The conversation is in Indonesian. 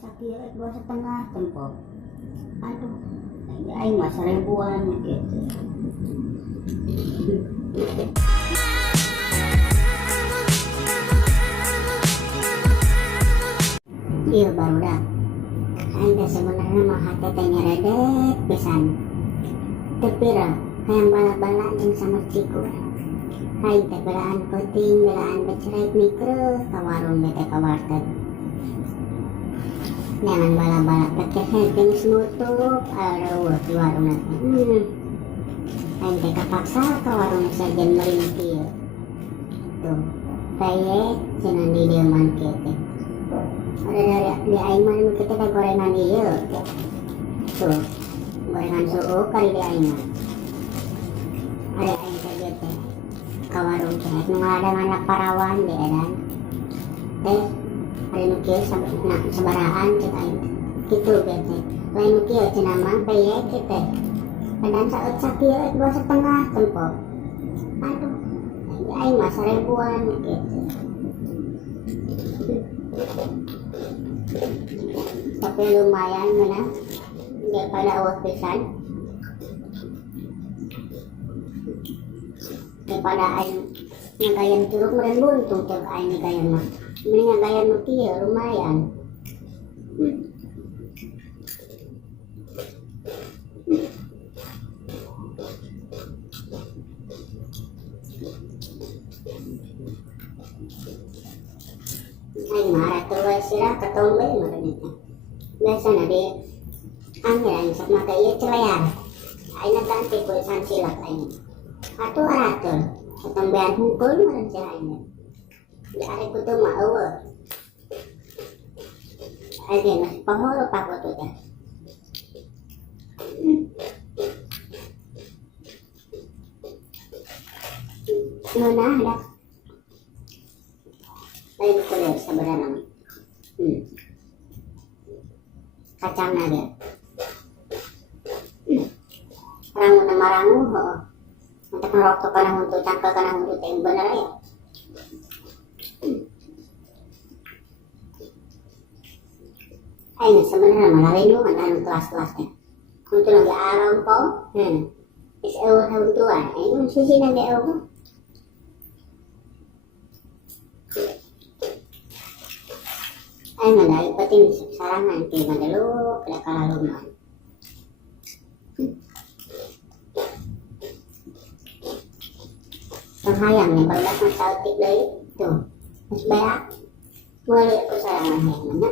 sakit 2,5 tempo. Aduh, aing mah 1.000-an gitu. Iya baru dah. Aing teh sebenarnya mah hati teh nyeredek pisan. Tapi lah, hayang bala-bala jeung sama ciku. Aing teh belaan penting, belaan becek mikro ka warung teh ka warteug. Jangan bala-bala pakai henteng senutup aduh di warung nanti aing teh kapaksa ke warung sajen melintir tuh peyek cenah di dieu man kieu teh ada di aing mah kita teh gorengan ieu tuh gorengan suuk kali di aing mah ada aing teh dieu teh ka warung teh nu ngadangan parawan di edan teh hari nu kieu sabaraan cek aing kitu bete lain nu kieu cenah mah peyek kitu dan saeut sakieu 2,5 tempo aduh aing mah 1.000-an gitu tapi lumayan mana daripada awet pisan daripada aing ngagayan curug meureun buntung cek aing ngagayan mah mendingan gaya nu kieu lumayan. Aing mah atuh sirah ketong deui meureun teh. Biasana di angger aing sok make ieu celear. Aing ganti tulisan silat aing. Atuh aratur, ketong bean hungkul meureun cenah aing. Di ari kutu mah eueuh. Agen masih paholo pakot teh. Nona dah. Lain kuliah sebenarnya. Kacangna dia. Rangu nama rangu ho. Untuk ngerokok kana untuk cangkel kana untuk teh bener ya. Aing sebenarnya malah rindu kan kelas-kelasnya. Untuk lagi alam kok, is tahun tua. Aing sisi nanti eueuh. Aing ada penting sarangan ke dulu, kada kalah lumayan. Penghayang nih barudak masalah tik deui tuh. Geus beak. Mulai aku sarangan hayang mana.